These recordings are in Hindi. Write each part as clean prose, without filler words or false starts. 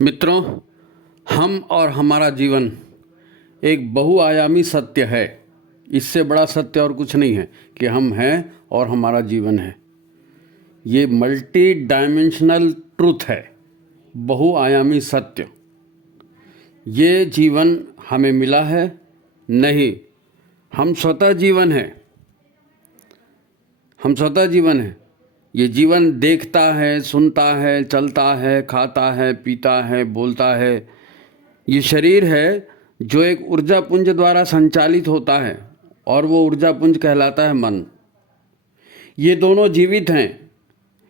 मित्रों, हम और हमारा जीवन एक बहुआयामी सत्य है। इससे बड़ा सत्य और कुछ नहीं है कि हम हैं और हमारा जीवन है। ये मल्टी डायमेंशनल ट्रूथ है, बहुआयामी सत्य। ये जीवन हमें मिला है नहीं, हम स्वतः जीवन हैं। हम स्वतः जीवन हैं। ये जीवन देखता है, सुनता है, चलता है, खाता है, पीता है, बोलता है। ये शरीर है जो एक ऊर्जा पुंज द्वारा संचालित होता है और वो ऊर्जा पुंज कहलाता है मन। ये दोनों जीवित हैं।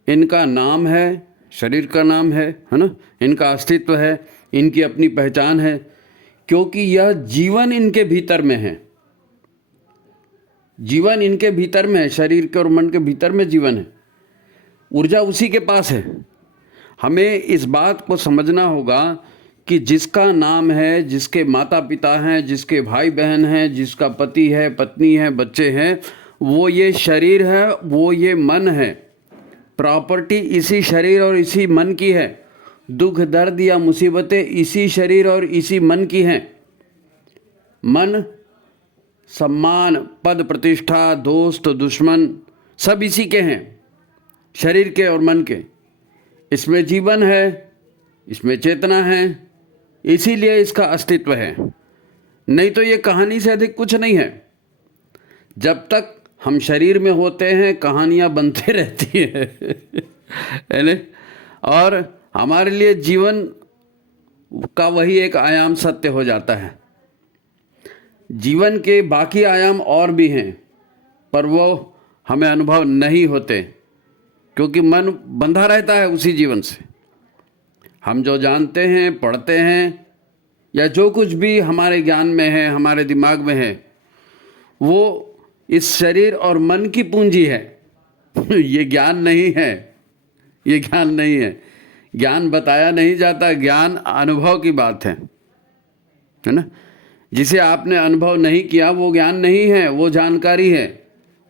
इनका नाम है, शरीर का नाम है ना? इनका अस्तित्व है, इनकी अपनी पहचान है, क्योंकि यह जीवन इनके भीतर में है। जीवन इनके भीतर में है, शरीर के और मन के भीतर में जीवन है। ऊर्जा उसी के पास है। हमें इस बात को समझना होगा कि जिसका नाम है, जिसके माता पिता हैं, जिसके भाई बहन हैं, जिसका पति है, पत्नी है, बच्चे हैं, वो ये शरीर है, वो ये मन है। प्रॉपर्टी इसी शरीर और इसी मन की है। दुख दर्द या मुसीबतें इसी शरीर और इसी मन की हैं। मन, सम्मान, पद प्रतिष्ठा, दोस्त, दुश्मन सब इसी के हैं, शरीर के और मन के। इसमें जीवन है, इसमें चेतना है, इसीलिए इसका अस्तित्व है। नहीं तो ये कहानी से अधिक कुछ नहीं है। जब तक हम शरीर में होते हैं कहानियाँ बनती रहती है ना? और हमारे लिए जीवन का वही एक आयाम सत्य हो जाता है। जीवन के बाकी आयाम और भी हैं, पर वो हमें अनुभव नहीं होते, क्योंकि मन बंधा रहता है उसी जीवन से। हम जो जानते हैं, पढ़ते हैं, या जो कुछ भी हमारे ज्ञान में है, हमारे दिमाग में है, वो इस शरीर और मन की पूंजी है। ये ज्ञान नहीं है, ये ज्ञान नहीं है। ज्ञान बताया नहीं जाता, ज्ञान अनुभव की बात है ना? जिसे आपने अनुभव नहीं किया वो ज्ञान नहीं है, वो जानकारी है।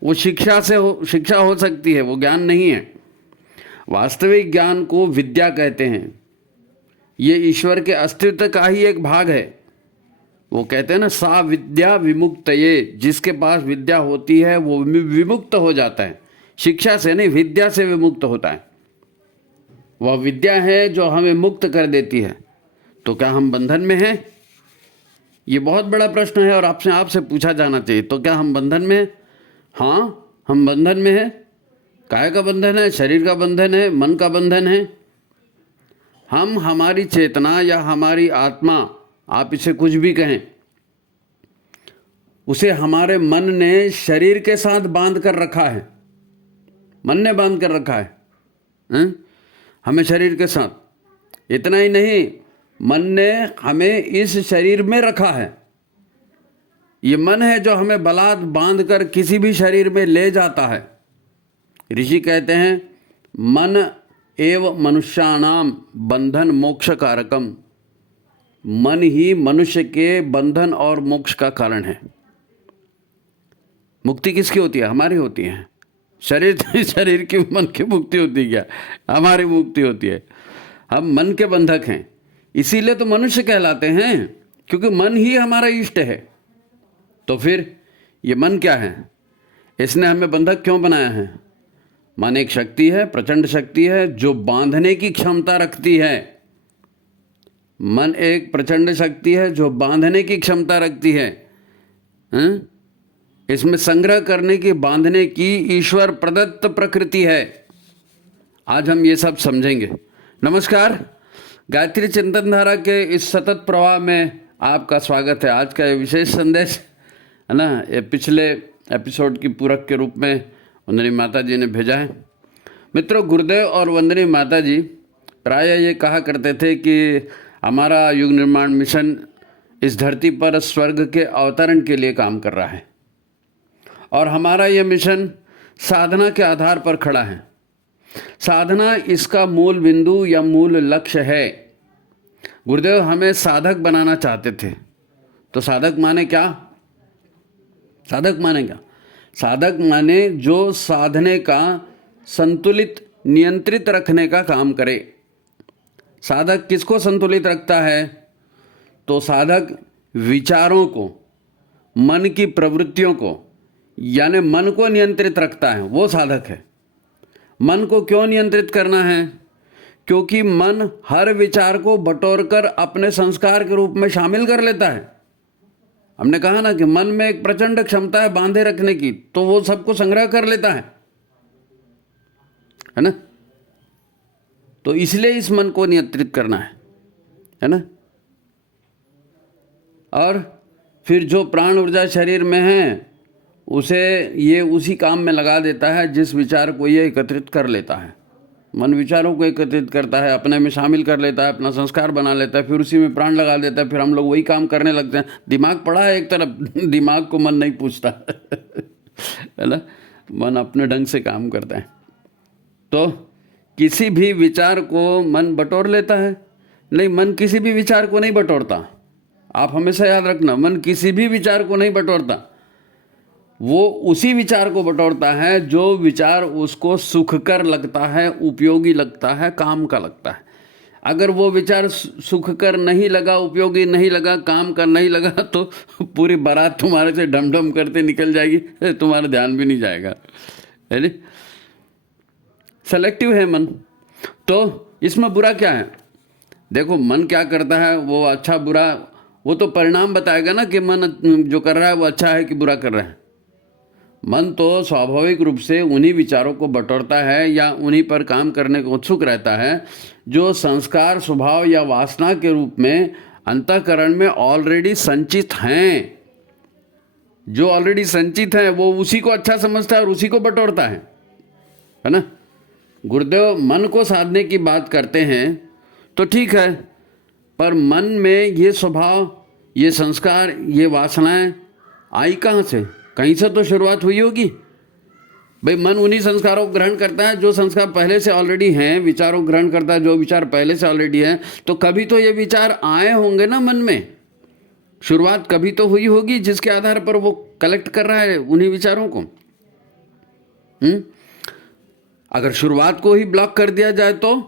वो शिक्षा हो सकती है, वो ज्ञान नहीं है। वास्तविक ज्ञान को विद्या कहते हैं। ये ईश्वर के अस्तित्व का ही एक भाग है। वो कहते हैं ना, सा विद्या विमुक्तये। जिसके पास विद्या होती है वो विमुक्त हो जाता है। शिक्षा से नहीं, विद्या से विमुक्त होता है। वह विद्या है जो हमें मुक्त कर देती है। तो क्या हम बंधन में हैं? ये बहुत बड़ा प्रश्न है और आपसे पूछा जाना चाहिए। तो क्या हम बंधन में हैं? हाँ, हम बंधन में हैं। काय का बंधन है? शरीर का बंधन है, मन का बंधन है। हम, हमारी चेतना या हमारी आत्मा, आप इसे कुछ भी कहें, उसे हमारे मन ने शरीर के साथ बांध कर रखा है। मन ने बांध कर रखा है हमें शरीर के साथ। इतना ही नहीं, मन ने हमें इस शरीर में रखा है। ये मन है जो हमें बलात् बांध कर किसी भी शरीर में ले जाता है। ऋषि कहते हैं, मन एव मनुष्याणाम बंधन मोक्ष कारकम। मन ही मनुष्य के बंधन और मोक्ष का कारण है। मुक्ति किसकी होती है? हमारी होती है। शरीर की, मन की मुक्ति होती है क्या? हमारी मुक्ति होती है। हम मन के बंधक हैं, इसीलिए तो मनुष्य कहलाते हैं, क्योंकि मन ही हमारा इष्ट है। तो फिर ये मन क्या है? इसने हमें बंधक क्यों बनाया है? मन एक शक्ति है, प्रचंड शक्ति है, जो बांधने की क्षमता रखती है। मन एक प्रचंड शक्ति है जो बांधने की क्षमता रखती है। इसमें संग्रह करने की, बांधने की ईश्वर प्रदत्त प्रकृति है। आज हम ये सब समझेंगे। नमस्कार, गायत्री चिंतन धारा के इस सतत प्रवाह में आपका स्वागत है। आज का ये विशेष संदेश है ना, ये पिछले एपिसोड की पूरक के रूप में वंदनी माता जी ने भेजा है। मित्रों, गुरुदेव और वंदनी माता जी प्रायः ये कहा करते थे कि हमारा युग निर्माण मिशन इस धरती पर स्वर्ग के अवतरण के लिए काम कर रहा है, और हमारा ये मिशन साधना के आधार पर खड़ा है। साधना इसका मूल बिंदु या मूल लक्ष्य है। गुरुदेव हमें साधक बनाना चाहते थे। तो साधक माने क्या? साधक माने क्या? साधक माने जो साधने का संतुलित, नियंत्रित रखने का काम करे। साधक किसको संतुलित रखता है? तो साधक विचारों को, मन की प्रवृत्तियों को, यानी मन को नियंत्रित रखता है, वो साधक है। मन को क्यों नियंत्रित करना है? क्योंकि मन हर विचार को बटोरकर अपने संस्कार के रूप में शामिल कर लेता है। हमने कहा ना कि मन में एक प्रचंड क्षमता है बांधे रखने की, तो वो सबको संग्रह कर लेता है ना। तो इसलिए इस मन को नियंत्रित करना है ना। और फिर जो प्राण ऊर्जा शरीर में है उसे ये उसी काम में लगा देता है जिस विचार को ये एकत्रित कर लेता है। मन विचारों को एकत्रित करता है, अपने में शामिल कर लेता है, अपना संस्कार बना लेता है, फिर उसी में प्राण लगा देता है, फिर हम लोग वही काम करने लगते हैं। दिमाग पड़ा है एक तरफ, दिमाग को मन नहीं पूछता है ना। मन अपने ढंग से काम करता है। तो किसी भी विचार को मन बटोर लेता है? नहीं, मन किसी भी विचार को नहीं बटोरता। आप हमेशा याद रखना, मन किसी भी विचार को नहीं बटोरता। वो उसी विचार को बटोरता है जो विचार उसको सुखकर लगता है, उपयोगी लगता है, काम का लगता है। अगर वो विचार सुखकर नहीं लगा, उपयोगी नहीं लगा, काम का नहीं लगा, तो पूरी बारात तुम्हारे से ढमढम करते निकल जाएगी, तुम्हारा ध्यान भी नहीं जाएगा, है नी। सेलेक्टिव है मन। तो इसमें बुरा क्या है? देखो, मन क्या करता है, वो अच्छा बुरा वो तो परिणाम बताएगा ना कि मन जो कर रहा है वो अच्छा है कि बुरा कर रहा है। मन तो स्वाभाविक रूप से उन्हीं विचारों को बटोरता है या उन्हीं पर काम करने को उत्सुक रहता है जो संस्कार, स्वभाव या वासना के रूप में अंतःकरण में ऑलरेडी संचित हैं। जो ऑलरेडी संचित हैं वो उसी को अच्छा समझता है और उसी को बटोरता है ना। गुरुदेव मन को साधने की बात करते हैं तो ठीक है, पर मन में ये स्वभाव, ये संस्कार, ये वासनाएं आई कहाँ से? कहीं से तो शुरुआत हुई होगी भाई। मन उन्हीं संस्कारों को ग्रहण करता है जो संस्कार पहले से ऑलरेडी हैं, विचारों को ग्रहण करता है जो विचार पहले से ऑलरेडी हैं। तो कभी तो ये विचार आए होंगे ना मन में, शुरुआत कभी तो हुई होगी जिसके आधार पर वो कलेक्ट कर रहा है उन्हीं विचारों को। अगर शुरुआत को ही ब्लॉक कर दिया जाए तो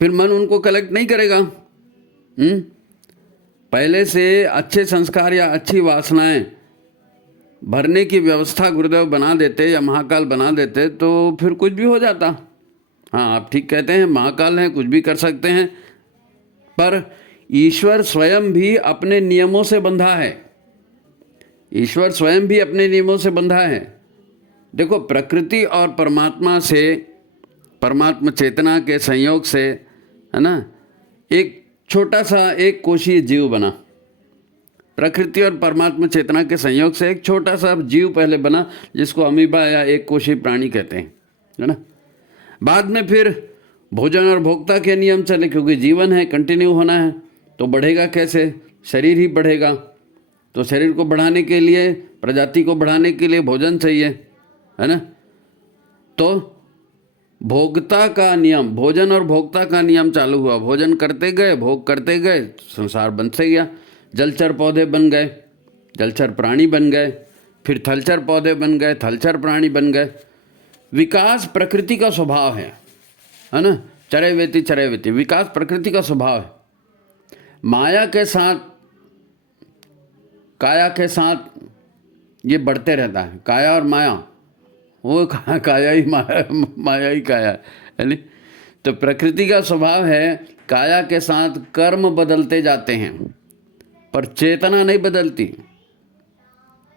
फिर मन उनको कलेक्ट नहीं करेगा। पहले से अच्छे संस्कार या अच्छी वासनाएं भरने की व्यवस्था गुरुदेव बना देते या महाकाल बना देते तो फिर कुछ भी हो जाता। हाँ, आप ठीक कहते हैं, महाकाल हैं, कुछ भी कर सकते हैं, पर ईश्वर स्वयं भी अपने नियमों से बंधा है। ईश्वर स्वयं भी अपने नियमों से बंधा है। देखो, प्रकृति और परमात्मा से, परमात्मा चेतना के संयोग से, है ना, एक छोटा सा एक कोशीय जीव बना। प्रकृति और परमात्मा चेतना के संयोग से एक छोटा सा जीव पहले बना जिसको अमीबा या एक कोशीय प्राणी कहते हैं, है ना। बाद में फिर भोजन और भोक्ता के नियम चले, क्योंकि जीवन है, कंटिन्यू होना है, तो बढ़ेगा कैसे? शरीर ही बढ़ेगा। तो शरीर को बढ़ाने के लिए, प्रजाति को बढ़ाने के लिए भोजन चाहिए, है ना। तो भोक्ता का नियम, भोजन और भोक्ता का नियम चालू हुआ। भोजन करते गए, भोग करते गए, संसार बनते गया। जलचर पौधे बन गए, जलचर प्राणी बन गए, फिर थलचर पौधे बन गए, थलचर प्राणी बन गए। विकास प्रकृति का स्वभाव है ना। चरैवेति चरैवेति, विकास प्रकृति का स्वभाव है। माया के साथ, काया के साथ ये बढ़ते रहता है। काया और माया, वो काया ही माया, माया ही काया है नहीं। तो प्रकृति का स्वभाव है काया के साथ कर्म बदलते जाते हैं, पर चेतना नहीं बदलती।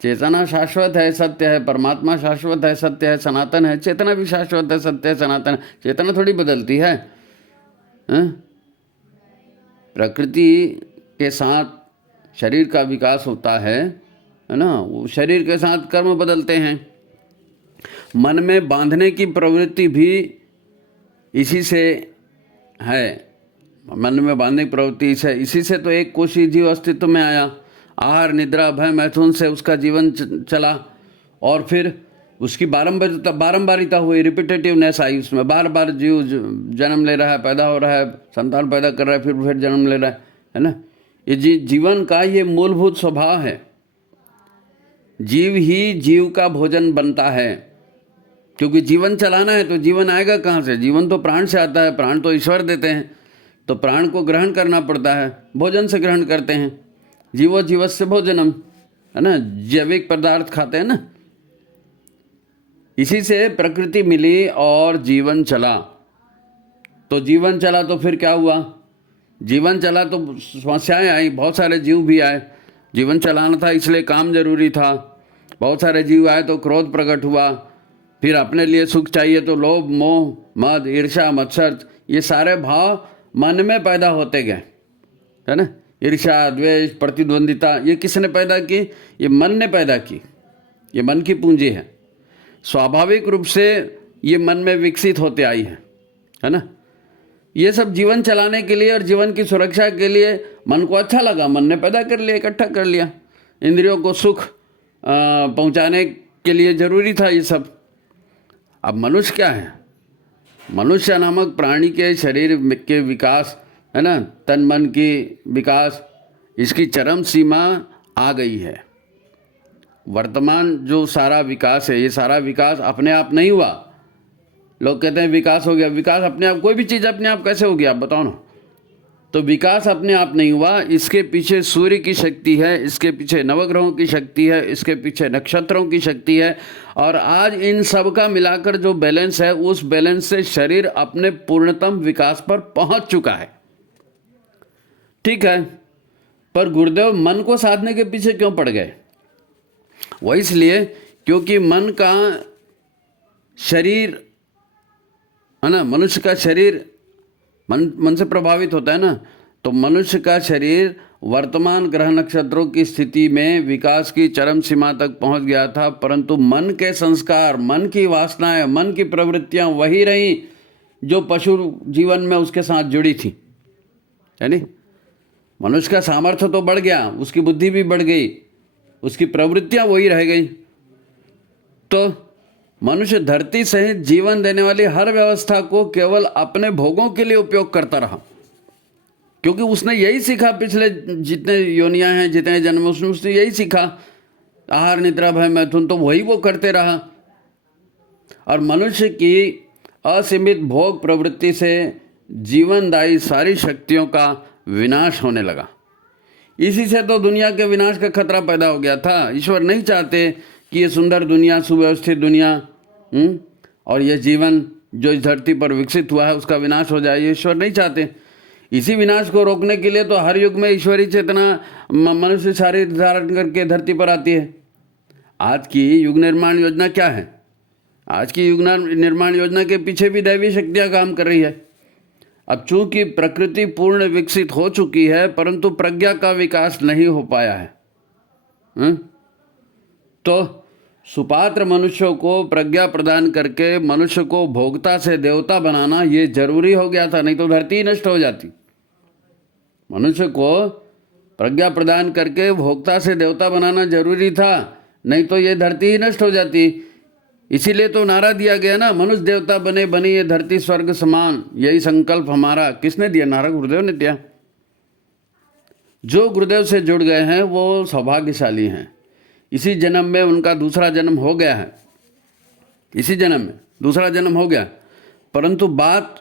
चेतना शाश्वत है, सत्य है। परमात्मा शाश्वत है, सत्य है, सनातन है। चेतना भी शाश्वत है, सत्य है, सनातन है। चेतना थोड़ी बदलती है। प्रकृति के साथ शरीर का विकास होता है ना। वो शरीर के साथ कर्म बदलते हैं। मन में बांधने की प्रवृत्ति भी इसी से है। मन में बांधने की प्रवृत्ति इसी से तो एक कोशीय जीव अस्तित्व में आया। आहार, निद्रा, भय, मैथुन से उसका जीवन चला और फिर उसकी बारंबारिता हुई, रिपीटेटिवनेस आई उसमें। बार बार जीव जन्म ले रहा है, पैदा हो रहा है, संतान पैदा कर रहा है, फिर जन्म ले रहा है ना। ये जीवन का ये मूलभूत स्वभाव है। जीव ही जीव का भोजन बनता है, क्योंकि जीवन चलाना है तो जीवन आएगा कहाँ से? जीवन तो प्राण से आता है, प्राण तो ईश्वर देते हैं। तो प्राण को ग्रहण करना पड़ता है, भोजन से ग्रहण करते हैं। जीवो जीवस्य भोजनम, है ना, जैविक पदार्थ खाते हैं ना। इसी से प्रकृति मिली और जीवन चला। तो जीवन चला तो फिर क्या हुआ? जीवन चला तो समस्याएं आई, बहुत सारे जीव भी आए। जीवन चलाना था इसलिए काम जरूरी था। बहुत सारे जीव आए तो क्रोध प्रकट हुआ। फिर अपने लिए सुख चाहिए तो लोभ, मोह, मद, ईर्ष्या, मत्सर, ये सारे भाव मन में पैदा होते गए, है ना। ईर्ष्या, द्वेष, प्रतिद्वंदिता, ये किसने पैदा की? ये मन ने पैदा की। ये मन की पूंजी है, स्वाभाविक रूप से ये मन में विकसित होते आई है ना। ये सब जीवन चलाने के लिए और जीवन की सुरक्षा के लिए मन को अच्छा लगा, मन ने पैदा कर लिया, इकट्ठा कर लिया। इंद्रियों को सुख पहुंचाने के लिए जरूरी था ये सब। अब मनुष्य क्या है? मनुष्य नामक प्राणी के शरीर के विकास, है ना, तन मन की विकास, इसकी चरम सीमा आ गई है। वर्तमान जो सारा विकास है, ये सारा विकास अपने आप नहीं हुआ। लोग कहते हैं विकास हो गया। विकास अपने आप, कोई भी चीज़ अपने आप कैसे हो गया, आप बताओ ना। तो विकास अपने आप नहीं हुआ, इसके पीछे सूर्य की शक्ति है, इसके पीछे नवग्रहों की शक्ति है, इसके पीछे नक्षत्रों की शक्ति है। और आज इन सब का मिलाकर जो बैलेंस है, उस बैलेंस से शरीर अपने पूर्णतम विकास पर पहुंच चुका है। ठीक है, पर गुरुदेव मन को साधने के पीछे क्यों पड़ गए? वो इसलिए क्योंकि मन का शरीर, है ना, मनुष्य का शरीर मन से प्रभावित होता है ना। तो मनुष्य का शरीर वर्तमान ग्रह नक्षत्रों की स्थिति में विकास की चरम सीमा तक पहुंच गया था, परंतु मन के संस्कार, मन की वासनाएं, मन की प्रवृत्तियां वही रहीं जो पशु जीवन में उसके साथ जुड़ी थी, यानी मनुष्य का सामर्थ्य तो बढ़ गया, उसकी बुद्धि भी बढ़ गई, उसकी प्रवृत्तियां वही रह गई। तो मनुष्य धरती सहित जीवन देने वाली हर व्यवस्था को केवल अपने भोगों के लिए उपयोग करता रहा, क्योंकि उसने यही सीखा। पिछले जितने योनियां हैं, जितने जन्म, उसने यही सीखा, आहार, निद्रा, भय, मैथुन, तो वही वो करते रहा। और मनुष्य की असीमित भोग प्रवृत्ति से जीवनदायी सारी शक्तियों का विनाश होने लगा। इसी से तो दुनिया के विनाश का खतरा पैदा हो गया था। ईश्वर नहीं चाहते कि ये सुंदर दुनिया, सुव्यवस्थित दुनिया और ये जीवन जो इस धरती पर विकसित हुआ है, उसका विनाश हो जाए, ये ईश्वर नहीं चाहते। इसी विनाश को रोकने के लिए तो हर युग में ईश्वरीय चेतना मनुष्य शरीर धारण करके धरती पर आती है। आज की युग निर्माण योजना क्या है? आज की युग निर्माण योजना के पीछे भी दैवी शक्तियाँ काम कर रही है। अब चूंकि प्रकृति पूर्ण विकसित हो चुकी है, परंतु प्रज्ञा का विकास नहीं हो पाया है। तो सुपात्र मनुष्यों को प्रज्ञा प्रदान करके मनुष्य को भोक्ता से देवता बनाना ये जरूरी हो गया था, नहीं तो धरती ही नष्ट हो जाती। मनुष्य को प्रज्ञा प्रदान करके भोक्ता से देवता बनाना जरूरी था, नहीं तो ये धरती ही नष्ट हो जाती। इसीलिए तो नारा दिया गया ना, मनुष्य देवता बने, बनी ये धरती स्वर्ग समान, यही संकल्प हमारा। किसने दिया नारा? गुरुदेव ने दिया। जो गुरुदेव से जुड़ गए हैं वो सौभाग्यशाली हैं। इसी जन्म में उनका दूसरा जन्म हो गया है, इसी जन्म में दूसरा जन्म हो गया, परंतु बात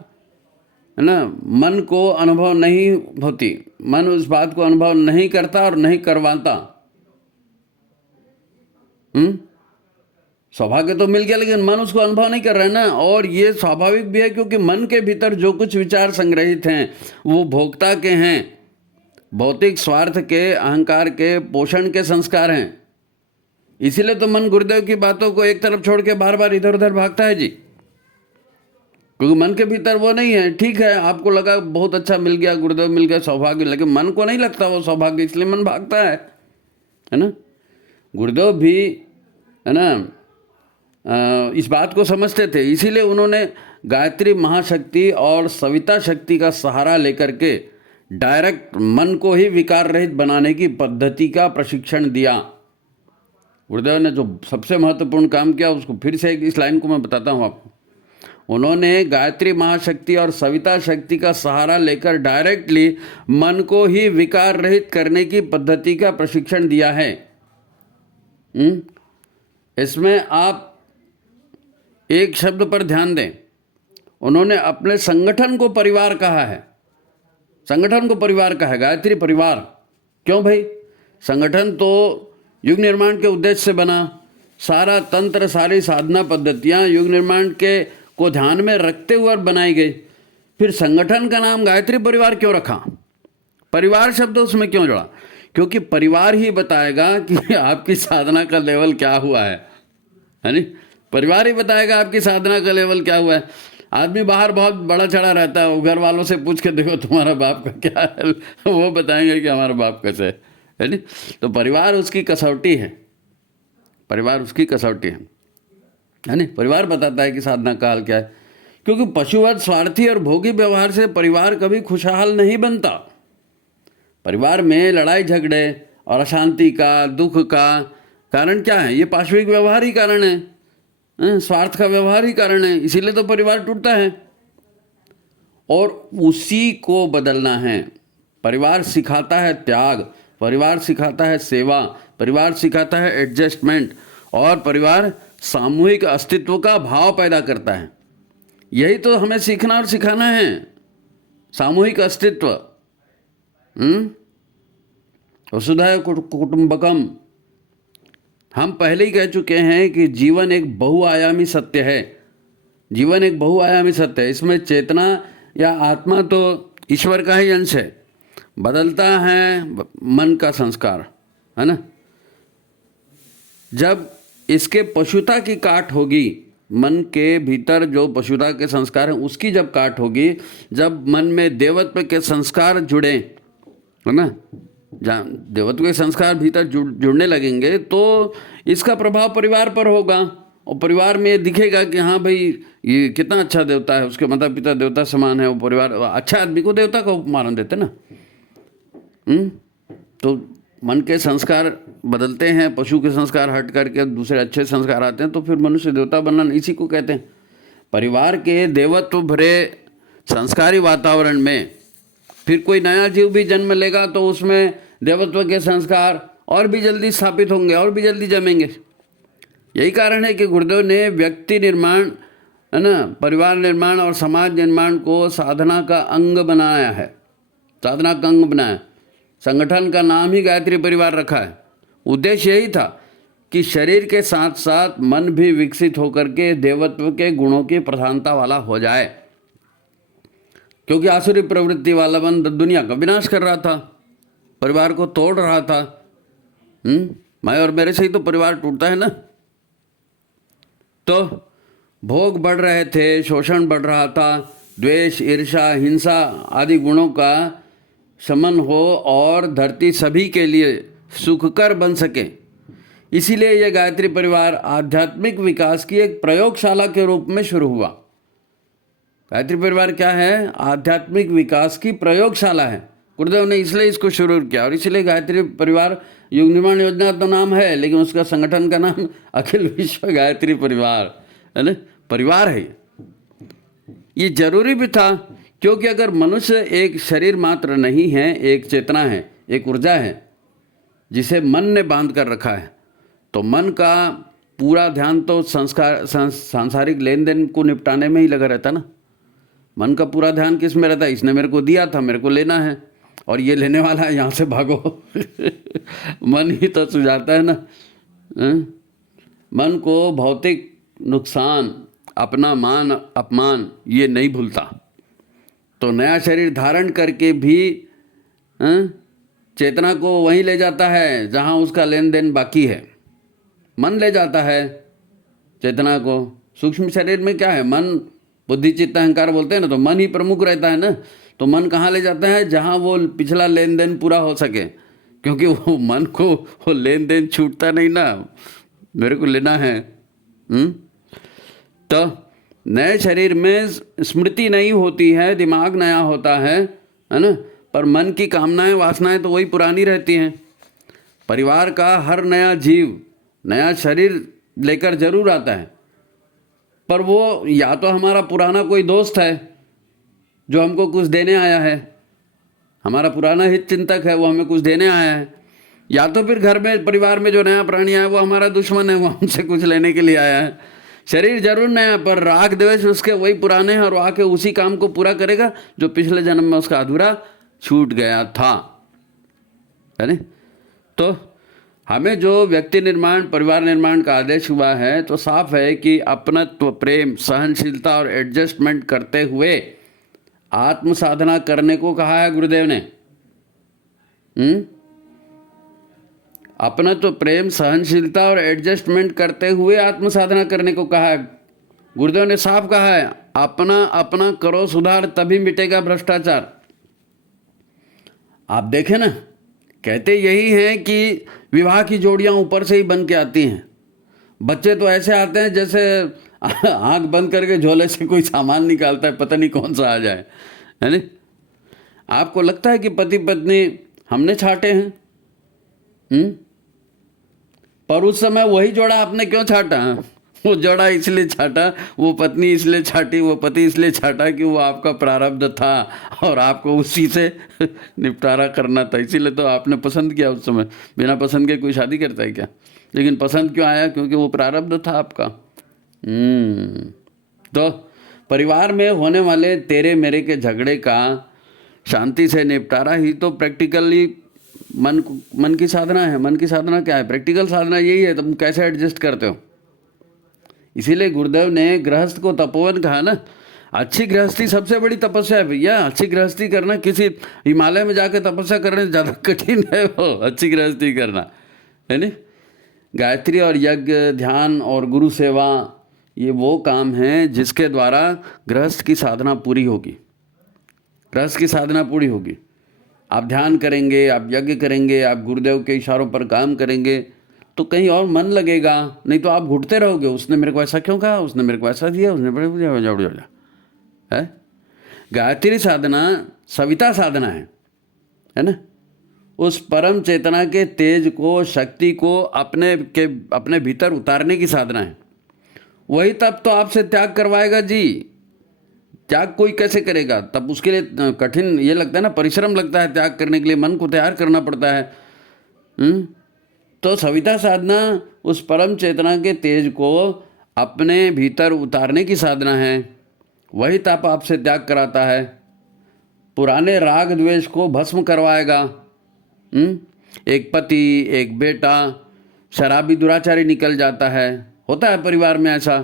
है ना, मन को अनुभव नहीं होती। मन उस बात को अनुभव नहीं करता और नहीं करवाता। सौभाग्य तो मिल गया, लेकिन मन उसको अनुभव नहीं कर रहा है ना। और ये स्वाभाविक भी है, क्योंकि मन के भीतर जो कुछ विचार संग्रहित हैं वो भोक्ता के हैं, भौतिक स्वार्थ के, अहंकार के, पोषण के संस्कार हैं। इसीलिए तो मन गुरुदेव की बातों को एक तरफ छोड़ के बार बार इधर उधर भागता है जी, क्योंकि मन के भीतर वो नहीं है। ठीक है, आपको लगा बहुत अच्छा मिल गया, गुरुदेव मिल गया, सौभाग्य, लेकिन मन को नहीं लगता वो सौभाग्य, इसलिए मन भागता है ना। गुरुदेव भी, है ना, इस बात को समझते थे, इसीलिए उन्होंने गायत्री महाशक्ति और सविता शक्ति का सहारा लेकर के डायरेक्ट मन को ही विकार रहित बनाने की पद्धति का प्रशिक्षण दिया। गुरुदेव ने जो सबसे महत्वपूर्ण काम किया, उसको फिर से इस लाइन को मैं बताता हूँ आपको। उन्होंने गायत्री महाशक्ति और सविता शक्ति का सहारा लेकर डायरेक्टली मन को ही विकार रहित करने की पद्धति का प्रशिक्षण दिया है। इसमें आप एक शब्द पर ध्यान दें, उन्होंने अपने संगठन को परिवार कहा है। संगठन को परिवार कहा है, गायत्री परिवार। क्यों भाई? संगठन तो युग निर्माण के उद्देश्य से बना, सारा तंत्र, सारी साधना पद्धतियाँ युग निर्माण के को ध्यान में रखते हुए बनाई गई। फिर संगठन का नाम गायत्री परिवार क्यों रखा? परिवार शब्द उसमें क्यों जोड़ा? क्योंकि परिवार ही बताएगा कि आपकी साधना का लेवल क्या हुआ है नी? परिवार ही बताएगा आपकी साधना का लेवल क्या हुआ है। आदमी बाहर बहुत बड़ा चढ़ा रहता है, वो घर वालों से पूछ के देखो तुम्हारा बाप का क्या है, वो बताएंगे कि हमारा बाप कैसे है नी? तो परिवार उसकी कसौटी है, परिवार उसकी कसौटी है नी? परिवार बताता है कि साधना का हाल क्या है। क्योंकि पशुवत, स्वार्थी और भोगी व्यवहार से परिवार कभी खुशहाल नहीं बनता। परिवार में लड़ाई झगड़े और अशांति का, दुख का कारण क्या है? ये पाशविक व्यवहार ही कारण है, स्वार्थ का व्यवहार ही कारण है। इसीलिए तो परिवार टूटता है और उसी को बदलना है। परिवार सिखाता है त्याग, परिवार सिखाता है सेवा, परिवार सिखाता है एडजस्टमेंट, और परिवार सामूहिक अस्तित्व का भाव पैदा करता है। यही तो हमें सीखना और सिखाना है, सामूहिक अस्तित्व। वसुधैव कुटुंबकम। हम पहले ही कह चुके हैं कि जीवन एक बहुआयामी सत्य है, जीवन एक बहुआयामी सत्य है। इसमें चेतना या आत्मा तो ईश्वर का ही अंश है, बदलता है मन का संस्कार, है ना? जब इसके पशुता की काट होगी, मन के भीतर जो पशुता के संस्कार हैं उसकी जब काट होगी, जब मन में देवत्व के संस्कार जुड़े, है ना, जहाँ देवत्व के संस्कार भीतर जुड़ने लगेंगे तो इसका प्रभाव परिवार पर होगा। और परिवार में दिखेगा कि हाँ भाई ये कितना अच्छा देवता है, उसके माता पिता देवता समान है। वो परिवार, अच्छा आदमी को देवता का उपमान देते ना। तो मन के संस्कार बदलते हैं, पशु के संस्कार हट करके दूसरे अच्छे संस्कार आते हैं, तो फिर मनुष्य देवता बनना, इसी को कहते हैं। परिवार के देवत्व भरे संस्कारी वातावरण में फिर कोई नया जीव भी जन्म लेगा तो उसमें देवत्व के संस्कार और भी जल्दी स्थापित होंगे और भी जल्दी जमेंगे। यही कारण है कि गुरुदेव ने व्यक्ति निर्माण, है ना, परिवार निर्माण और समाज निर्माण को साधना का अंग बनाया है, साधना का अंग बनाया। संगठन का नाम ही गायत्री परिवार रखा है। उद्देश्य यही था कि शरीर के साथ साथ मन भी विकसित होकर के देवत्व के गुणों की प्रधानता वाला हो जाए। क्योंकि आसुरी प्रवृत्ति वाला मन दुनिया का विनाश कर रहा था, परिवार को तोड़ रहा था। मैं और मेरे से ही तो परिवार टूटता है ना। तो भोग बढ़ रहे थे, शोषण बढ़ रहा था, द्वेष, ईर्ष्या, हिंसा आदि गुणों का शमन हो और धरती सभी के लिए सुखकर बन सके। इसीलिए यह गायत्री परिवार आध्यात्मिक विकास की एक प्रयोगशाला के रूप में शुरू हुआ। गायत्री परिवार क्या है? आध्यात्मिक विकास की प्रयोगशाला है। गुरुदेव ने इसलिए इसको शुरू किया और इसलिए गायत्री परिवार युग निर्माण योजना तो नाम है, लेकिन उसका संगठन का नाम अखिल विश्व गायत्री परिवार है ना, परिवार है। ये जरूरी भी था, क्योंकि अगर मनुष्य एक शरीर मात्र नहीं है, एक चेतना है, एक ऊर्जा है जिसे मन ने बांध कर रखा है, तो मन का पूरा ध्यान तो सांसारिक लेन देन को निपटाने में ही लगा रहता ना। मन का पूरा ध्यान किस में रहता है? इसने मेरे को दिया था, मेरे को लेना है, और ये लेने वाला है, यहाँ से भागो। मन ही तो सुझाता है ना। मन को भौतिक नुकसान, अपना मान अपमान ये नहीं भूलता। तो नया शरीर धारण करके भी चेतना को वहीं ले जाता है जहाँ उसका लेन देन बाकी है। मन ले जाता है चेतना को। सूक्ष्म शरीर में क्या है? मन, बुद्धि, चित्त, अहंकार बोलते हैं ना, तो मन ही प्रमुख रहता है ना। तो मन कहाँ ले जाता है? जहाँ वो पिछला लेन देन पूरा हो सके, क्योंकि वो मन को वो लेन देन छूटता नहीं ना, मेरे को लेना है। तो नए शरीर में स्मृति नहीं होती है, दिमाग नया होता है ना, पर मन की कामनाएं, वासनाएं तो वही पुरानी रहती हैं। परिवार का हर नया जीव नया शरीर लेकर जरूर आता है, पर वो या तो हमारा पुराना कोई दोस्त है जो हमको कुछ देने आया है, हमारा पुराना हित चिंतक है, वो हमें कुछ देने आया है, या तो फिर घर में परिवार में जो नया प्राणी आया वो हमारा दुश्मन है, वो हमसे कुछ लेने के लिए आया है। शरीर जरूर नया, पर राग द्वेष उसके वही पुराने हैं, और वो आके उसी काम को पूरा करेगा जो पिछले जन्म में उसका अधूरा छूट गया था, है ना। तो हमें जो व्यक्ति निर्माण, परिवार निर्माण का आदेश हुआ है, तो साफ है कि अपनत्व, प्रेम, सहनशीलता और एडजस्टमेंट करते हुए आत्म साधना करने को कहा है गुरुदेव ने। अपनत्व, प्रेम, सहनशीलता और एडजस्टमेंट करते हुए आत्म साधना करने को कहा है। गुरुदेव ने साफ कहा है, अपना अपना करो सुधार, तभी मिटेगा भ्रष्टाचार। आप देखें ना, कहते यही हैं कि विवाह की जोड़ियां ऊपर से ही बन के आती हैं। बच्चे तो ऐसे आते हैं जैसे आंख बंद करके झोले से कोई सामान निकालता है, पता नहीं कौन सा आ जाए, है ना। आपको लगता है कि पति पत्नी हमने छाटे हैं? पर उस समय वही जोड़ा आपने क्यों छाटा? वो जोड़ा इसलिए छाटा, वो पत्नी इसलिए छाटी, वो पति इसलिए छाटा कि वो आपका प्रारब्ध था और आपको उसी से निपटारा करना था। इसीलिए तो आपने पसंद किया उस समय। बिना पसंद के कोई शादी करता है क्या? लेकिन पसंद क्यों आया? क्योंकि वो प्रारब्ध था आपका। तो परिवार में होने वाले तेरे मेरे के झगड़े का शांति से निपटारा ही तो प्रैक्टिकली मन की साधना है। मन की साधना क्या है? प्रैक्टिकल साधना यही है, तुम कैसे एडजस्ट करते हो। इसीलिए गुरुदेव ने गृहस्थ को तपोवन कहा ना। अच्छी गृहस्थी सबसे बड़ी तपस्या है भैया। अच्छी गृहस्थी करना किसी हिमालय में जाकर तपस्या करने से ज़्यादा कठिन है वो अच्छी गृहस्थी करना, है ना। गायत्री और यज्ञ, ध्यान और गुरु सेवा, ये वो काम हैं जिसके द्वारा गृहस्थ की साधना पूरी होगी। गृहस्थ की साधना पूरी होगी। आप ध्यान करेंगे, आप यज्ञ करेंगे, आप गुरुदेव के इशारों पर काम करेंगे तो कहीं और मन लगेगा, नहीं तो आप घुटते रहोगे। उसने मेरे को ऐसा क्यों कहा, उसने मेरे को ऐसा दिया, उसने मेरे को दिया, है। गायत्री साधना सविता साधना है ना। उस परम चेतना के तेज को, शक्ति को अपने भीतर उतारने की साधना है। वही तब तो आपसे त्याग करवाएगा जी। त्याग कोई कैसे करेगा? तब उसके लिए कठिन ये लगता है ना, परिश्रम लगता है त्याग करने के लिए, मन को तैयार करना पड़ता है। तो सविता साधना उस परम चेतना के तेज को अपने भीतर उतारने की साधना है। वही तप आपसे त्याग कराता है, पुराने राग द्वेष को भस्म करवाएगा। एक पति, एक बेटा शराबी दुराचारी निकल जाता है, होता है परिवार में ऐसा।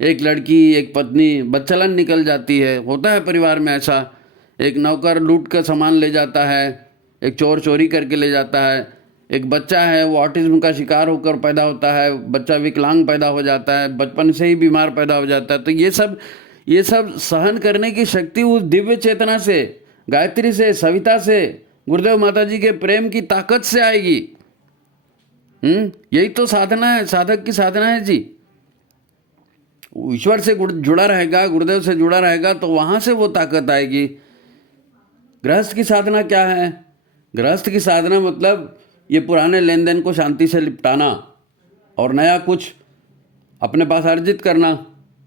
एक लड़की, एक पत्नी बदचलन निकल जाती है, होता है परिवार में ऐसा। एक नौकर लूट कर सामान ले जाता है, एक चोर चोरी करके ले जाता है। एक बच्चा है, वो ऑटिज्म का शिकार होकर पैदा होता है, बच्चा विकलांग पैदा हो जाता है, बचपन से ही बीमार पैदा हो जाता है। तो ये सब सहन करने की शक्ति उस दिव्य चेतना से, गायत्री से, सविता से, गुरुदेव माता जी के प्रेम की ताकत से आएगी। यही तो साधना है, साधक की साधना है जी। ईश्वर से जुड़ा रहेगा, गुरुदेव से जुड़ा रहेगा तो वहाँ से वो ताकत आएगी। गृहस्थ की साधना क्या है? गृहस्थ की साधना मतलब ये पुराने लेन देन को शांति से निपटाना और नया कुछ अपने पास अर्जित करना।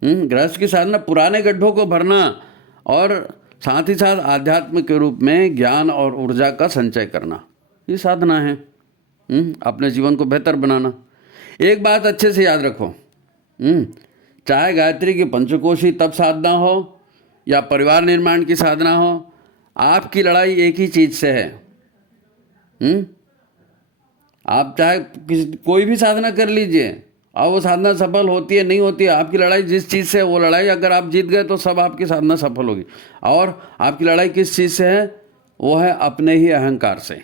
गृहस्थ की साधना पुराने गड्ढों को भरना और साथ ही साथ आध्यात्म के रूप में ज्ञान और ऊर्जा का संचय करना, ये साधना है। अपने जीवन को बेहतर बनाना। एक बात अच्छे से याद रखो, चाहे गायत्री की पंचकोशी तप साधना हो या परिवार निर्माण की साधना हो, आपकी लड़ाई एक ही चीज़ से है। आप चाहे कोई भी साधना कर लीजिए और वो साधना सफल होती है नहीं होती है, आपकी लड़ाई जिस चीज़ से है वो लड़ाई, अगर आप जीत गए तो सब आपकी साधना सफल होगी। और आपकी लड़ाई किस चीज़ से है? वो है अपने ही अहंकार से।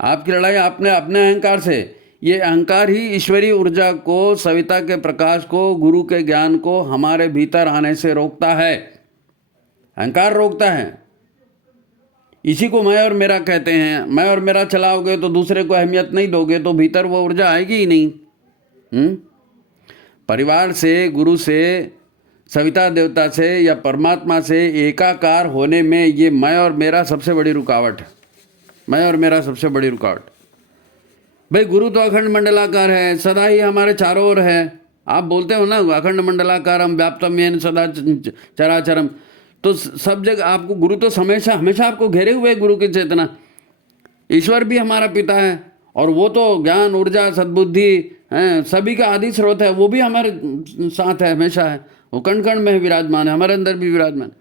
आपकी लड़ाई अपने अहंकार से। ये अहंकार ही ईश्वरीय ऊर्जा को, सविता के प्रकाश को, गुरु के ज्ञान को हमारे भीतर आने से रोकता है। अहंकार रोकता है। इसी को मैं और मेरा कहते हैं। मैं और मेरा चलाओगे तो दूसरे को अहमियत नहीं दोगे तो भीतर वो ऊर्जा आएगी ही नहीं। परिवार से, गुरु से, सविता देवता से या परमात्मा से एकाकार होने में ये मैं और मेरा सबसे बड़ी रुकावट है। मैं और मेरा सबसे बड़ी रुकावट। भाई गुरु तो अखंड मंडलाकार है, सदा ही हमारे चारों ओर है। आप बोलते हो ना, अखंड मंडलाकारम व्याप्तम येन सदा चराचरम, तो सब जगह आपको गुरु तो हमेशा हमेशा आपको घेरे हुए गुरु की चेतना। ईश्वर भी हमारा पिता है और वो तो ज्ञान, ऊर्जा, सद्बुद्धि है, सभी का आदि स्रोत है। वो भी हमारे साथ है, हमेशा है। वो कण कण में विराजमान है, हमारे अंदर भी विराजमान।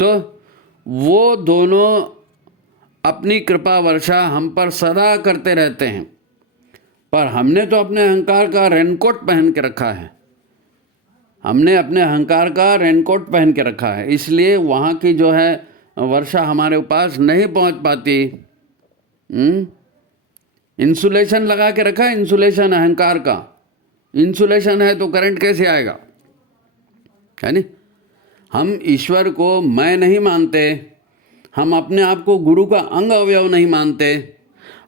तो वो दोनों अपनी कृपा वर्षा हम पर सदा करते रहते हैं, पर हमने तो अपने अहंकार का रेनकोट पहन के रखा है। हमने अपने अहंकार का रेनकोट पहन के रखा है, इसलिए वहाँ की जो है वर्षा हमारे पास नहीं पहुँच पाती। इंसुलेशन लगा के रखा है, इंसुलेशन अहंकार का। इंसुलेशन है तो करंट कैसे आएगा, है नहीं? हम ईश्वर को मैं नहीं मानते, हम अपने आप को गुरु का अंग अवयव नहीं मानते,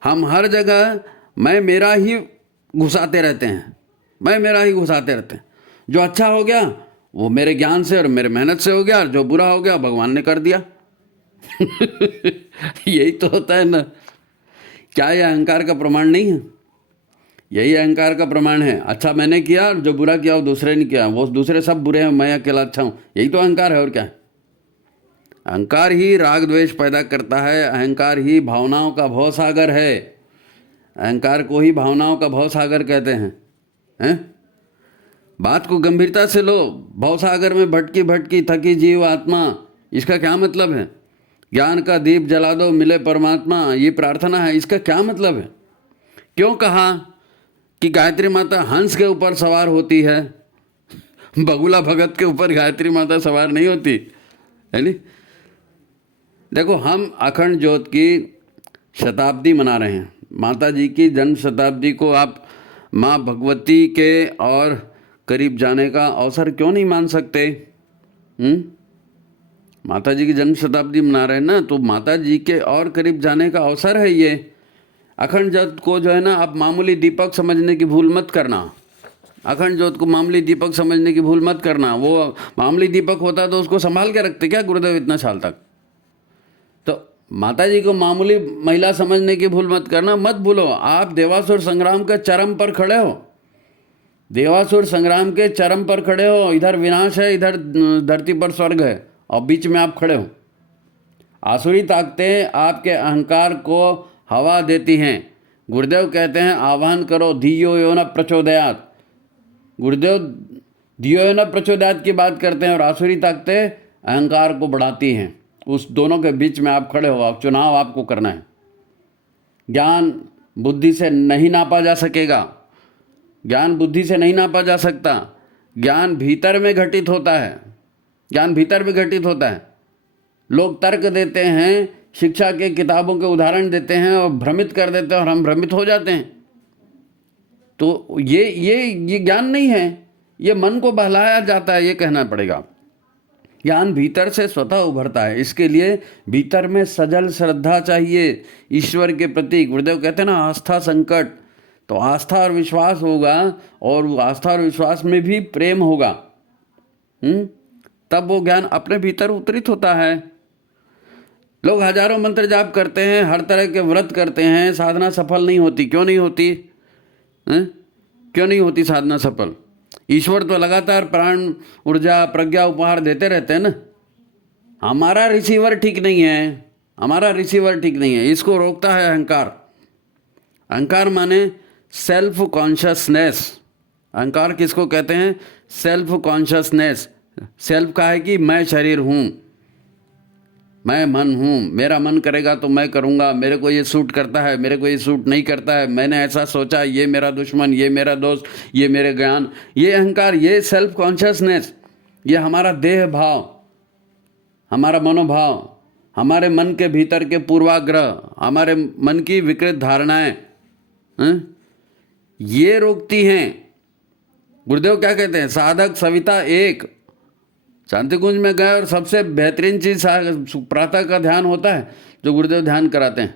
हम हर जगह मैं मेरा ही घुसाते रहते हैं, मैं मेरा ही घुसाते रहते हैं। जो अच्छा हो गया वो मेरे ज्ञान से और मेरे मेहनत से हो गया, और जो बुरा हो गया भगवान ने कर दिया। यही तो होता है ना। क्या ये अहंकार का प्रमाण नहीं है? यही अहंकार का प्रमाण है। अच्छा मैंने किया और जो बुरा किया वो दूसरे ने किया, वो दूसरे सब बुरे हैं, मैं अकेला अच्छा हूँ। यही तो अहंकार है, और क्या है? अहंकार ही राग द्वेष पैदा करता है, अहंकार ही भावनाओं का भवसागर है। अहंकार को ही भावनाओं का भवसागर कहते हैं? बात को गंभीरता से लो। भवसागर में भटकी भटकी थकी जीव आत्मा, इसका क्या मतलब है? ज्ञान का दीप जला दो मिले परमात्मा, ये प्रार्थना है, इसका क्या मतलब है? क्यों कहा कि गायत्री माता हंस के ऊपर सवार होती है? बगुला भगत के ऊपर गायत्री माता सवार नहीं होती, है नहीं? देखो, हम अखंड ज्योत की शताब्दी मना रहे हैं। माता जी की जन्म शताब्दी को आप माँ भगवती के और करीब जाने का अवसर क्यों नहीं मान सकते? माता जी की जन्म शताब्दी मना रहे हैं ना, तो माता जी के और करीब जाने का अवसर है ये। अखंड ज्योत को जो है ना, आप मामूली दीपक समझने की भूल मत करना। अखंड ज्योत को मामूली दीपक समझने की भूल मत करना। वो मामूली दीपक होता तो उसको संभाल के रखते क्या गुरुदेव इतना साल तक? तो माता जी को मामूली महिला समझने की भूल मत करना। मत भूलो, आप देवासुर संग्राम के चरम पर खड़े हो। देवासुर संग्राम के चरम पर खड़े हो। इधर विनाश है, इधर धरती पर स्वर्ग है, और बीच में आप खड़े हो। आसुरी ताकतें आपके अहंकार को हवा देती हैं। गुरुदेव कहते हैं आह्वान करो, धियो यो न प्रचोदयात। गुरुदेव धियो यो न प्रचोदयात की बात करते हैं, और आसुरी ताकतें अहंकार को बढ़ाती हैं। उस दोनों के बीच में आप खड़े हो। आप चुनाव आपको करना है। ज्ञान बुद्धि से नहीं नापा जा सकेगा, ज्ञान बुद्धि से नहीं नापा जा सकता। ज्ञान भीतर में घटित होता है, ज्ञान भीतर में घटित होता है। लोग तर्क देते हैं, शिक्षा के किताबों के उदाहरण देते हैं और भ्रमित कर देते हैं, और हम भ्रमित हो जाते हैं। तो ये ज्ञान नहीं है, ये मन को बहलाया जाता है, ये कहना पड़ेगा। ज्ञान भीतर से स्वतः उभरता है। इसके लिए भीतर में सजल श्रद्धा चाहिए ईश्वर के प्रति। गुरुदेव कहते हैं ना, आस्था संकट। तो आस्था और विश्वास होगा, और वो आस्था और विश्वास में भी प्रेम होगा, तब वो ज्ञान अपने भीतर उतरित होता है। लोग हजारों मंत्र जाप करते हैं, हर तरह के व्रत करते हैं, साधना सफल नहीं होती। क्यों नहीं होती? क्यों नहीं होती साधना सफल? ईश्वर तो लगातार प्राण, ऊर्जा, प्रज्ञा उपहार देते रहते हैं ना। हमारा रिसीवर ठीक नहीं है, हमारा रिसीवर ठीक नहीं है, इसको रोकता है अहंकार। अहंकार माने सेल्फ कॉन्शियसनेस। अहंकार किसको कहते हैं? Self consciousness. सेल्फ का है कि मैं शरीर हूँ, मैं मन हूँ, मेरा मन करेगा तो मैं करूँगा, मेरे को ये सूट करता है, मेरे को ये सूट नहीं करता है, मैंने ऐसा सोचा, ये मेरा दुश्मन, ये मेरा दोस्त, ये मेरे ज्ञान। ये अहंकार, ये सेल्फ कॉन्शियसनेस, ये हमारा देह भाव, हमारा मनोभाव, हमारे मन के भीतर के पूर्वाग्रह, हमारे मन की विकृत धारणाएं, ये रोकती हैं। गुरुदेव क्या कहते हैं? साधक सविता एक। शांति कुंज में गए और सबसे बेहतरीन चीज़ प्रातः का ध्यान होता है जो गुरुदेव ध्यान कराते हैं,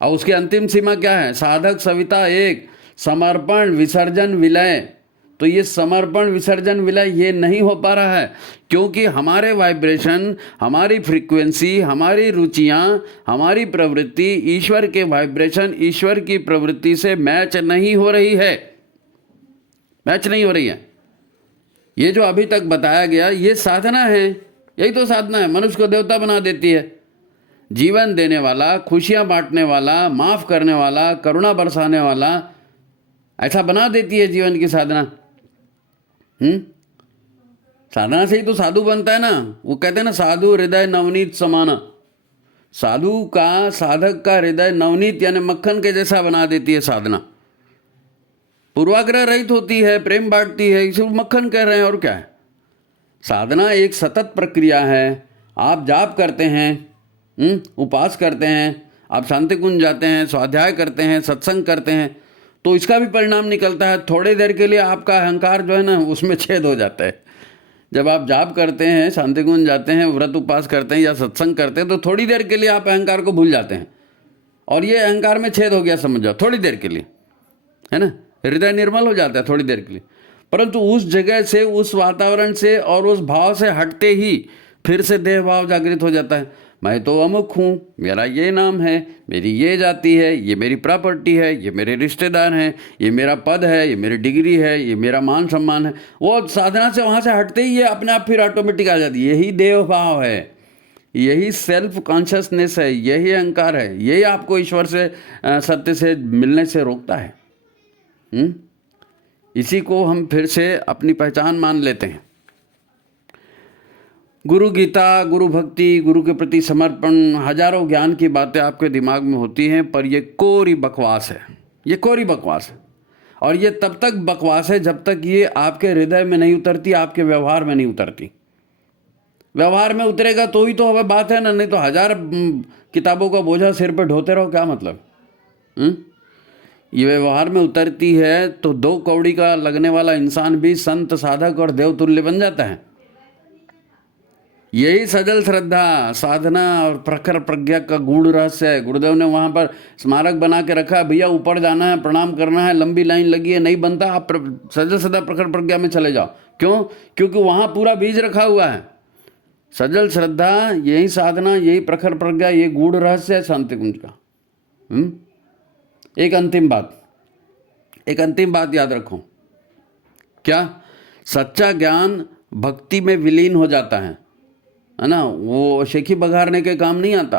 और उसकी अंतिम सीमा क्या है? साधक सविता एक, समर्पण विसर्जन विलय। तो ये समर्पण विसर्जन विलय ये नहीं हो पा रहा है, क्योंकि हमारे वाइब्रेशन, हमारी फ्रीक्वेंसी, हमारी रुचियाँ, हमारी प्रवृत्ति ईश्वर के वाइब्रेशन, ईश्वर की प्रवृत्ति से मैच नहीं हो रही है, मैच नहीं हो रही है। ये जो अभी तक बताया गया ये साधना है, यही तो साधना है। मनुष्य को देवता बना देती है। जीवन देने वाला, खुशियाँ बांटने वाला, माफ़ करने वाला, करुणा बरसाने वाला, ऐसा बना देती है जीवन की साधना। साधना से ही तो साधु बनता है ना। वो कहते हैं ना, साधु हृदय नवनीत समान। साधु का, साधक का हृदय नवनीत यानी मक्खन के जैसा बना देती है साधना। पूर्वाग्रह रहित होती है, प्रेम बांटती है, इसे मक्खन कह रहे हैं। और क्या है? साधना एक सतत प्रक्रिया है। आप जाप करते हैं, उपास करते हैं, आप शांति कुंज जाते हैं, स्वाध्याय करते हैं, सत्संग करते हैं, तो इसका भी परिणाम निकलता है। थोड़ी देर के लिए आपका अहंकार जो है ना, उसमें छेद हो जाता है। जब आप जाप करते हैं, शांति कुंज जाते हैं, व्रत उपास करते हैं या सत्संग करते हैं, तो थोड़ी देर के लिए आप अहंकार को भूल जाते हैं, और ये अहंकार में छेद हो गया समझ जाओ, थोड़ी देर के लिए, है ना। हृदय निर्मल हो जाता है थोड़ी देर के लिए। परंतु उस जगह से, उस वातावरण से और उस भाव से हटते ही फिर से देह भाव जागृत हो जाता है। मैं तो अमुक हूँ, मेरा ये नाम है, मेरी ये जाति है, ये मेरी प्रॉपर्टी है, ये मेरे रिश्तेदार हैं, ये मेरा पद है, ये मेरी डिग्री है, ये मेरा मान सम्मान है। वो साधना से वहाँ से हटते ही ये अपने आप फिर ऑटोमेटिक आ जाती है। यही देह भाव है, यही सेल्फ कॉन्शियसनेस है, यही अहंकार है, यही आपको ईश्वर से, सत्य से मिलने से रोकता है। इसी को हम फिर से अपनी पहचान मान लेते हैं। गुरु गीता, गुरु भक्ति, गुरु के प्रति समर्पण, हजारों ज्ञान की बातें आपके दिमाग में होती हैं, पर ये कोरी बकवास है। ये कोरी बकवास है, और ये तब तक बकवास है जब तक ये आपके हृदय में नहीं उतरती, आपके व्यवहार में नहीं उतरती। व्यवहार में उतरेगा तो ही तो हमें बात है ना, नहीं तो 1000 किताबों का बोझा सिर पर ढोते रहो, क्या मतलब। ये व्यवहार में उतरती है तो 2 कौड़ी का लगने वाला इंसान भी संत, साधक और देवतुल्य बन जाता है। यही सजल श्रद्धा, साधना और प्रखर प्रज्ञा का गूढ़ रहस्य है। गुरुदेव ने वहाँ पर स्मारक बना के रखा, भैया ऊपर जाना है, प्रणाम करना है, लंबी लाइन लगी है, नहीं बनता, आप सजल श्रद्धा प्रखर प्रज्ञा में चले जाओ। क्यों? क्योंकि वहाँ पूरा बीज रखा हुआ है। सजल श्रद्धा, यही साधना, यही प्रखर प्रज्ञा, ये गूढ़ रहस्य है शांति कुंज का। एक अंतिम बात याद रखो। क्या? सच्चा ज्ञान भक्ति में विलीन हो जाता है ना। वो शेखी बघारने के काम नहीं आता,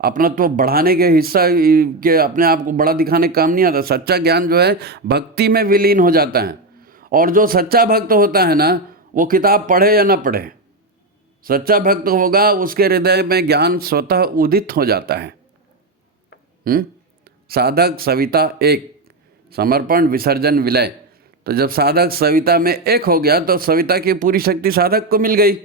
अपना तो बढ़ाने के हिस्सा के, अपने आप को बड़ा दिखाने का काम नहीं आता। सच्चा ज्ञान जो है भक्ति में विलीन हो जाता है। और जो सच्चा भक्त होता है ना, वो किताब पढ़े या ना पढ़े, सच्चा भक्त होगा, उसके हृदय में ज्ञान स्वतः उदित हो जाता है। साधक सविता एक, समर्पण विसर्जन विलय। तो जब साधक सविता में एक हो गया तो सविता की पूरी शक्ति साधक को मिल गई।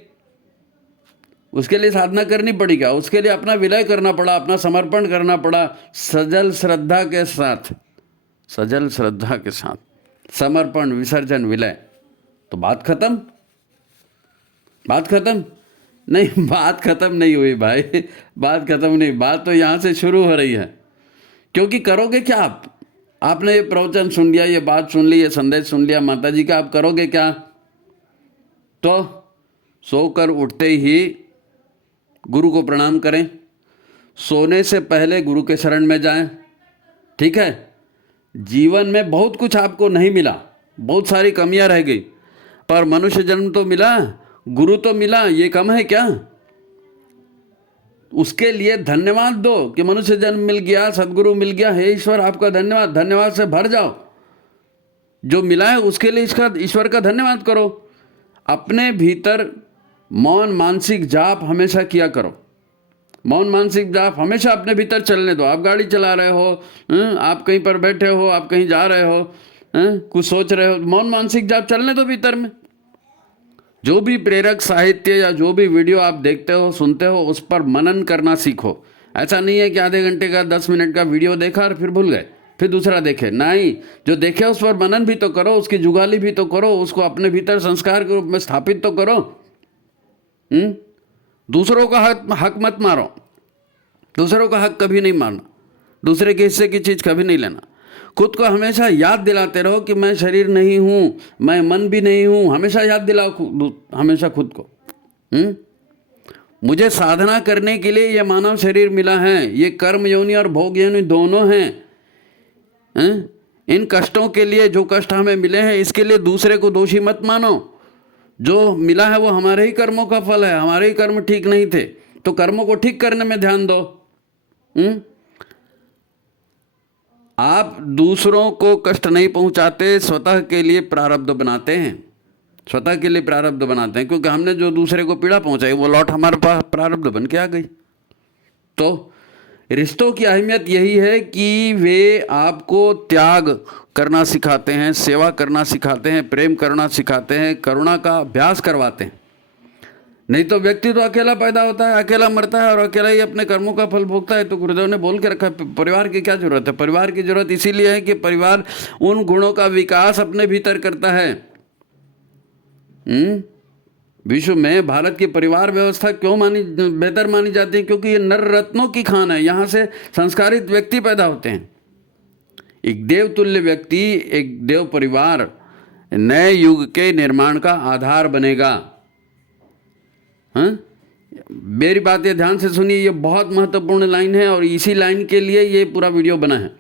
उसके लिए साधना करनी पड़ी क्या? उसके लिए अपना विलय करना पड़ा, अपना समर्पण करना पड़ा, सजल श्रद्धा के साथ, सजल श्रद्धा के साथ समर्पण विसर्जन विलय। तो बात खत्म? बात खत्म नहीं, बात खत्म नहीं हुई भाई, बात खत्म नहीं, बात तो यहाँ से शुरू हो रही है। क्योंकि करोगे क्या आप? आपने ये प्रवचन सुन लिया, ये बात सुन ली, ये संदेश सुन लिया माता जी का, आप करोगे क्या? तो सोकर उठते ही गुरु को प्रणाम करें, सोने से पहले गुरु के शरण में जाएं। ठीक है? जीवन में बहुत कुछ आपको नहीं मिला, बहुत सारी कमियां रह गई, पर मनुष्य जन्म तो मिला, गुरु तो मिला, ये कम है क्या? उसके लिए धन्यवाद दो कि मनुष्य जन्म मिल गया, सदगुरु मिल गया, हे ईश्वर आपका धन्यवाद। धन्यवाद से भर जाओ, जो मिला है उसके लिए इसका, ईश्वर का धन्यवाद करो। अपने भीतर मौन मानसिक जाप हमेशा किया करो। मौन मानसिक जाप हमेशा अपने भीतर चलने दो। आप गाड़ी चला रहे हो, आप कहीं पर बैठे हो, आप कहीं जा रहे हो, कुछ सोच रहे हो, मौन मानसिक जाप चलने दो भीतर में। जो भी प्रेरक साहित्य या जो भी वीडियो आप देखते हो, सुनते हो, उस पर मनन करना सीखो। ऐसा नहीं है कि आधे घंटे का 10 मिनट का वीडियो देखा और फिर भूल गए, फिर दूसरा देखे। नहीं, जो देखे उस पर मनन भी तो करो, उसकी जुगाली भी तो करो, उसको अपने भीतर संस्कार के रूप में स्थापित तो करो। दूसरों का हक मत मारो, दूसरों का हक कभी नहीं मारना, दूसरे के हिस्से की चीज कभी नहीं लेना। खुद को हमेशा याद दिलाते रहो कि मैं शरीर नहीं हूँ, मैं मन भी नहीं हूँ। हमेशा याद दिलाओ हमेशा खुद को। मुझे साधना करने के लिए यह मानव शरीर मिला है, ये कर्म योनि और भोग योनि दोनों हैं। इन कष्टों के लिए, जो कष्ट हमें मिले हैं, इसके लिए दूसरे को दोषी मत मानो। जो मिला है वो हमारे ही कर्मों का फल है। हमारे ही कर्म ठीक नहीं थे तो कर्मों को ठीक करने में ध्यान दो। आप दूसरों को कष्ट नहीं पहुंचाते, स्वतः के लिए प्रारब्ध बनाते हैं। स्वतः के लिए प्रारब्ध बनाते हैं, क्योंकि हमने जो दूसरे को पीड़ा पहुंचाई वो लौट हमारे पास प्रारब्ध बन के आ गई। तो रिश्तों की अहमियत यही है कि वे आपको त्याग करना सिखाते हैं, सेवा करना सिखाते हैं, प्रेम करना सिखाते हैं, करुणा का अभ्यास करवाते हैं। नहीं तो व्यक्ति तो अकेला पैदा होता है, अकेला मरता है और अकेला ही अपने कर्मों का फल भोगता है। तो गुरुदेव ने बोल के रखा है परिवार की क्या जरूरत है। परिवार की जरूरत इसीलिए है कि परिवार उन गुणों का विकास अपने भीतर करता है। विश्व में भारत की परिवार व्यवस्था क्यों बेहतर मानी जाती है? क्योंकि ये नर रत्नों की खान है। यहाँ से संस्कारित व्यक्ति पैदा होते हैं। एक देवतुल्य व्यक्ति, एक देव परिवार नए युग के निर्माण का आधार बनेगा। हाँ, मेरी बात ये ध्यान से सुनिए, ये बहुत महत्वपूर्ण लाइन है और इसी लाइन के लिए ये पूरा वीडियो बना है।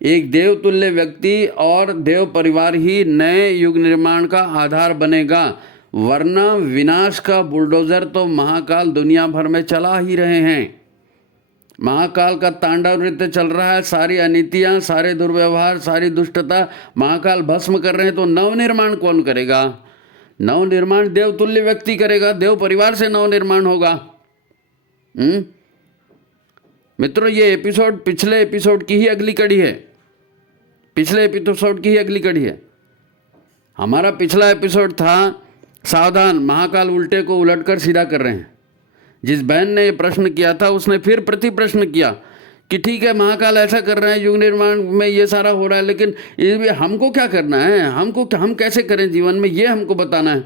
एक देवतुल्य व्यक्ति और देव परिवार ही नए युग निर्माण का आधार बनेगा, वरना विनाश का बुलडोजर तो महाकाल दुनिया भर में चला ही रहे हैं। महाकाल का तांडव नृत्य चल रहा है। सारी अनीतियाँ, सारे दुर्व्यवहार, सारी दुष्टता महाकाल भस्म कर रहे हैं। तो नवनिर्माण कौन करेगा? नवनिर्माण देवतुल्य व्यक्ति करेगा, देव परिवार से नवनिर्माण होगा। मित्रों, ये एपिसोड पिछले एपिसोड की ही अगली कड़ी है। पिछले एपिसोड की ही अगली कड़ी है। हमारा पिछला एपिसोड था सावधान, महाकाल उल्टे को उलटकर सीधा कर रहे हैं। जिस बहन ने ये प्रश्न किया था उसने फिर प्रति प्रश्न किया कि ठीक है महाकाल ऐसा कर रहे हैं, युग निर्माण में ये सारा हो रहा है, लेकिन इसमें हमको क्या करना है, हम कैसे करें जीवन में, ये हमको बताना है।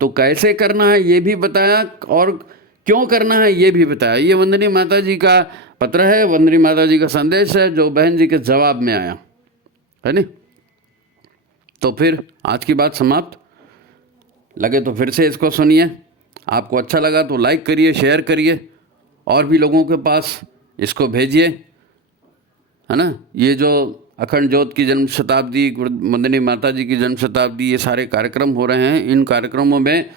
तो कैसे करना है ये भी बताया और क्यों करना है ये भी बताया। ये वंदनी माता जी का पत्र है, वंदनी माता जी का संदेश है जो बहन जी के जवाब में आया है नहीं। तो फिर आज की बात समाप्त। लगे तो फिर से इसको सुनिए। आपको अच्छा लगा तो लाइक करिए, शेयर करिए और भी लोगों के पास इसको भेजिए, है ना। ये जो अखंड ज्योत की जन्म शताब्दी, वंदनी माता जी की जन्म शताब्दी, ये सारे कार्यक्रम हो रहे हैं। इन कार्यक्रमों में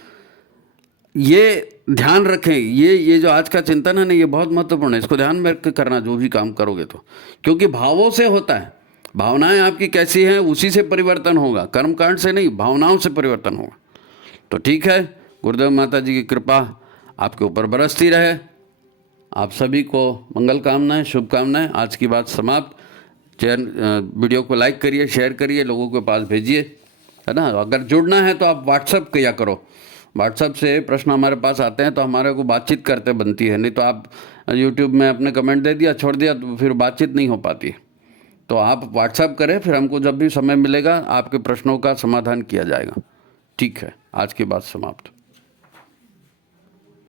ये ध्यान रखें, ये जो आज का चिंतन है ना, ये बहुत महत्वपूर्ण है। इसको ध्यान में रख करना जो भी काम करोगे तो, क्योंकि भावों से होता है। भावनाएं आपकी कैसी हैं उसी से परिवर्तन होगा, कर्मकांड से नहीं, भावनाओं से परिवर्तन होगा। तो ठीक है, गुरुदेव माता जी की कृपा आपके ऊपर बरसती रहे। आप सभी को मंगल कामनाएं, शुभकामनाएं। आज की बात समाप्त। वीडियो को लाइक करिए, शेयर करिए, लोगों के पास भेजिए, है ना। अगर जुड़ना है तो आप व्हाट्सअप किया करो। व्हाट्सअप से प्रश्न हमारे पास आते हैं तो हमारे को बातचीत करते बनती है। नहीं तो आप यूट्यूब में अपने कमेंट दे दिया, छोड़ दिया, तो फिर बातचीत नहीं हो पाती। तो आप व्हाट्सअप करें, फिर हमको जब भी समय मिलेगा आपके प्रश्नों का समाधान किया जाएगा। ठीक है, आज की बात समाप्त।